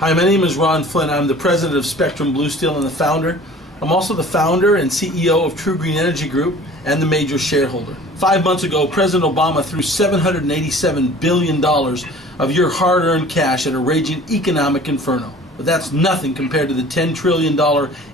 Hi, my name is Ron Flynn. I'm the president of Spectrum Blue Steel and the founder. I'm also the founder and CEO of True Green Energy Group and the major shareholder. 5 months ago, President Obama threw $787 billion of your hard-earned cash at a raging economic inferno. But that's nothing compared to the $10 trillion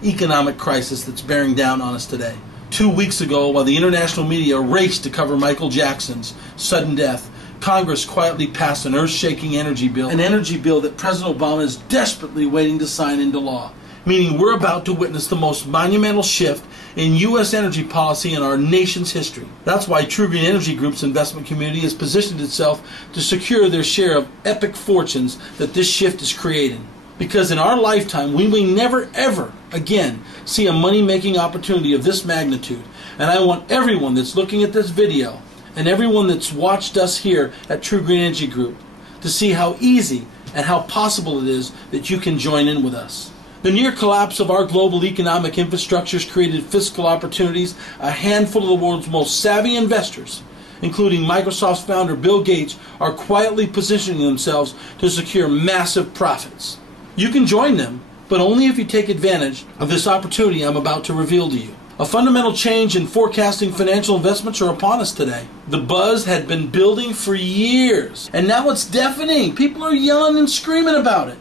economic crisis that's bearing down on us today. 2 weeks ago, while the international media raced to cover Michael Jackson's sudden death, Congress quietly passed an earth-shaking energy bill, an energy bill that President Obama is desperately waiting to sign into law, meaning we're about to witness the most monumental shift in U.S. energy policy in our nation's history. That's why True Green Energy Group's investment community has positioned itself to secure their share of epic fortunes that this shift is creating. Because in our lifetime, we may never ever again see a money-making opportunity of this magnitude. And I want everyone that's looking at this video and everyone that's watched us here at True Green Energy Group to see how easy and how possible it is that you can join in with us. The near collapse of our global economic infrastructure has created fiscal opportunities. A handful of the world's most savvy investors, including Microsoft's founder Bill Gates, are quietly positioning themselves to secure massive profits. You can join them, but only if you take advantage of this opportunity I'm about to reveal to you. A fundamental change in forecasting financial investments are upon us today. The buzz had been building for years, and now it's deafening. People are yelling and screaming about it.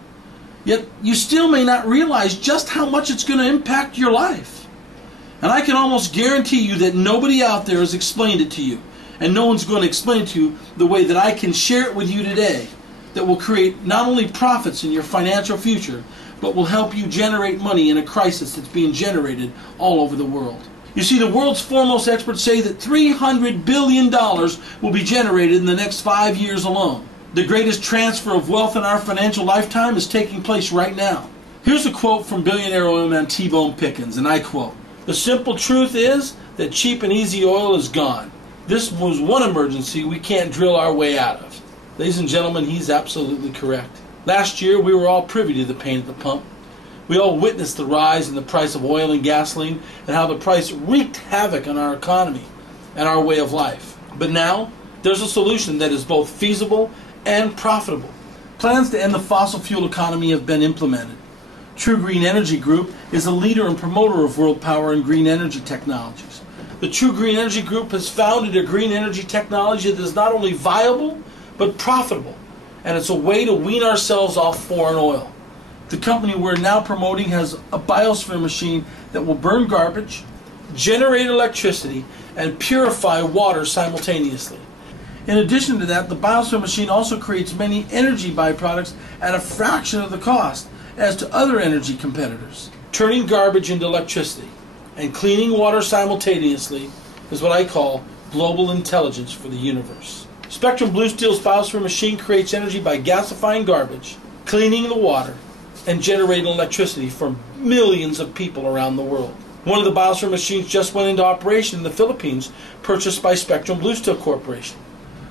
Yet you still may not realize just how much it's going to impact your life. And I can almost guarantee you that nobody out there has explained it to you, and no one's going to explain it to you the way that I can share it with you today, that will create not only profits in your financial future, but will help you generate money in a crisis that's being generated all over the world. You see, the world's foremost experts say that $300 billion will be generated in the next 5 years alone. The greatest transfer of wealth in our financial lifetime is taking place right now. Here's a quote from billionaire oilman T-Bone Pickens, and I quote, "The simple truth is that cheap and easy oil is gone. This was one emergency we can't drill our way out of." Ladies and gentlemen, he's absolutely correct. Last year, we were all privy to the pain at the pump. We all witnessed the rise in the price of oil and gasoline and how the price wreaked havoc on our economy and our way of life. But now, there's a solution that is both feasible and profitable. Plans to end the fossil fuel economy have been implemented. True Green Energy Group is a leader and promoter of world power and green energy technologies. The True Green Energy Group has founded a green energy technology that is not only viable, but profitable. And it's a way to wean ourselves off foreign oil. The company we're now promoting has a biosphere machine that will burn garbage, generate electricity, and purify water simultaneously. In addition to that, the biosphere machine also creates many energy byproducts at a fraction of the cost as to other energy competitors. Turning garbage into electricity and cleaning water simultaneously is what I call global intelligence for the universe. Spectrum Blue Steel's biosphere machine creates energy by gasifying garbage, cleaning the water, and generating electricity for millions of people around the world. One of the biosphere machines just went into operation in the Philippines, purchased by Spectrum Blue Steel Corporation.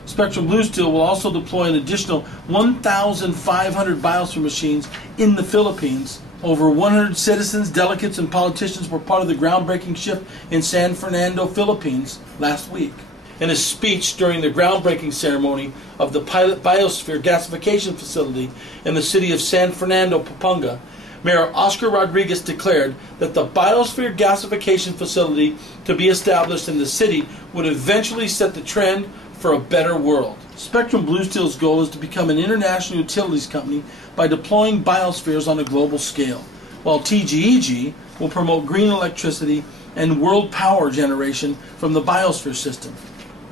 Spectrum Blue Steel will also deploy an additional 1,500 biosphere machines in the Philippines. Over 100 citizens, delegates, and politicians were part of the groundbreaking shift in San Fernando, Philippines last week. In a speech during the groundbreaking ceremony of the pilot biosphere gasification facility in the city of San Fernando, Pampanga, Mayor Oscar Rodriguez declared that the biosphere gasification facility to be established in the city would eventually set the trend for a better world. Spectrum Blue Steel's goal is to become an international utilities company by deploying biospheres on a global scale, while TGEG will promote green electricity and world power generation from the biosphere system.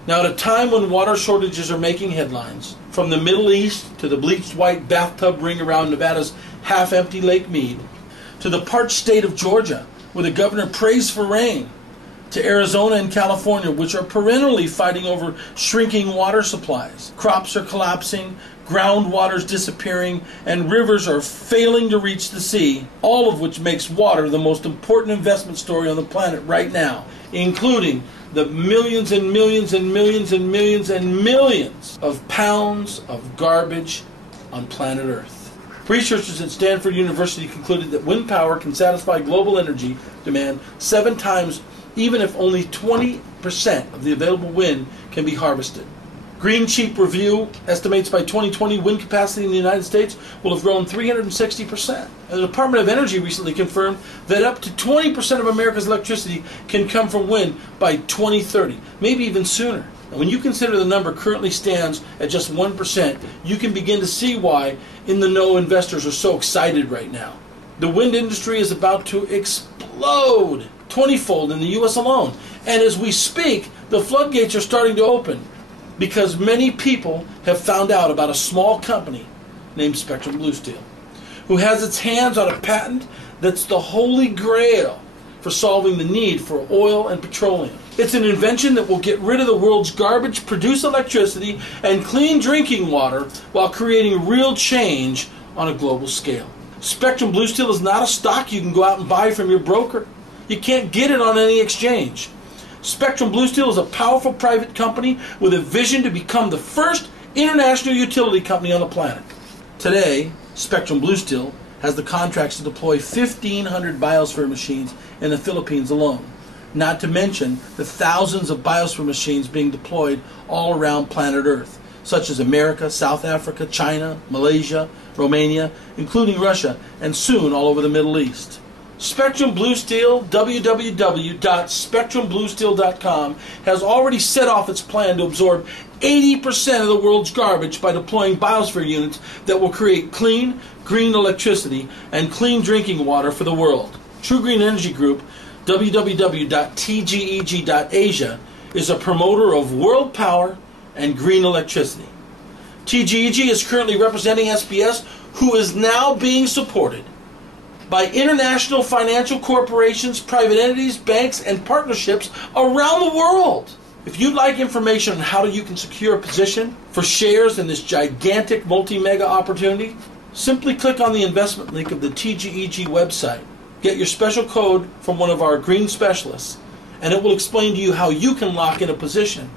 Now, at a time when water shortages are making headlines, from the Middle East to the bleached white bathtub ring around Nevada's half-empty Lake Mead, to the parched state of Georgia, where the governor prays for rain, to Arizona and California, which are perennially fighting over shrinking water supplies. Crops are collapsing, groundwater's disappearing, and rivers are failing to reach the sea, all of which makes water the most important investment story on the planet right now, including the millions and millions and millions and millions and millions of pounds of garbage on planet Earth. Researchers at Stanford University concluded that wind power can satisfy global energy demand 7 times, even if only 20% of the available wind can be harvested. Green Cheap Review estimates by 2020 wind capacity in the United States will have grown 360%. And the Department of Energy recently confirmed that up to 20% of America's electricity can come from wind by 2030, maybe even sooner. And when you consider the number currently stands at just 1%, you can begin to see why in-the-know investors are so excited right now. The wind industry is about to explode 20-fold in the U.S. alone. And as we speak, the floodgates are starting to open because many people have found out about a small company named Spectrum Blue Steel, who has its hands on a patent that's the holy grail for solving the need for oil and petroleum. It's an invention that will get rid of the world's garbage, produce electricity, and clean drinking water while creating real change on a global scale. Spectrum Blue Steel is not a stock you can go out and buy from your broker. You can't get it on any exchange. Spectrum Blue Steel is a powerful private company with a vision to become the first international utility company on the planet. Today, Spectrum Blue Steel has the contracts to deploy 1,500 biosphere machines in the Philippines alone, not to mention the thousands of biosphere machines being deployed all around planet Earth, such as America, South Africa, China, Malaysia, Romania, including Russia, and soon all over the Middle East. Spectrum Blue Steel, www.spectrumbluesteel.com, has already set off its plan to absorb 80% of the world's garbage by deploying biosphere units that will create clean, green electricity and clean drinking water for the world. True Green Energy Group, www.tgeg.asia, is a promoter of world power and green electricity. TGEG is currently representing SPS, who is now being supported by international financial corporations, private entities, banks, and partnerships around the world. If you'd like information on how you can secure a position for shares in this gigantic multi-mega opportunity, simply click on the investment link of the TGEG website. Get your special code from one of our green specialists, and it will explain to you how you can lock in a position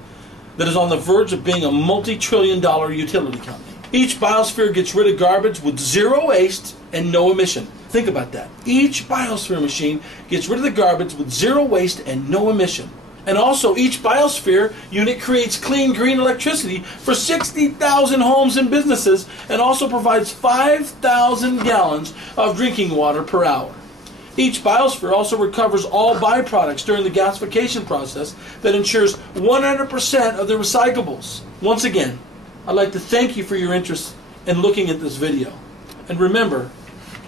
that is on the verge of being a multi-trillion-dollar utility company. Each biosphere gets rid of garbage with zero waste and no emission. Think about that. Each biosphere machine gets rid of the garbage with zero waste and no emission. And also, each biosphere unit creates clean green electricity for 60,000 homes and businesses, and also provides 5,000 gallons of drinking water per hour. Each biosphere also recovers all byproducts during the gasification process that ensures 100% of the recyclables. Once again, I'd like to thank you for your interest in looking at this video. And remember,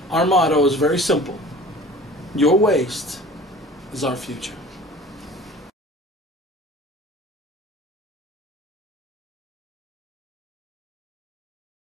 our motto is very simple. Your waste is our future.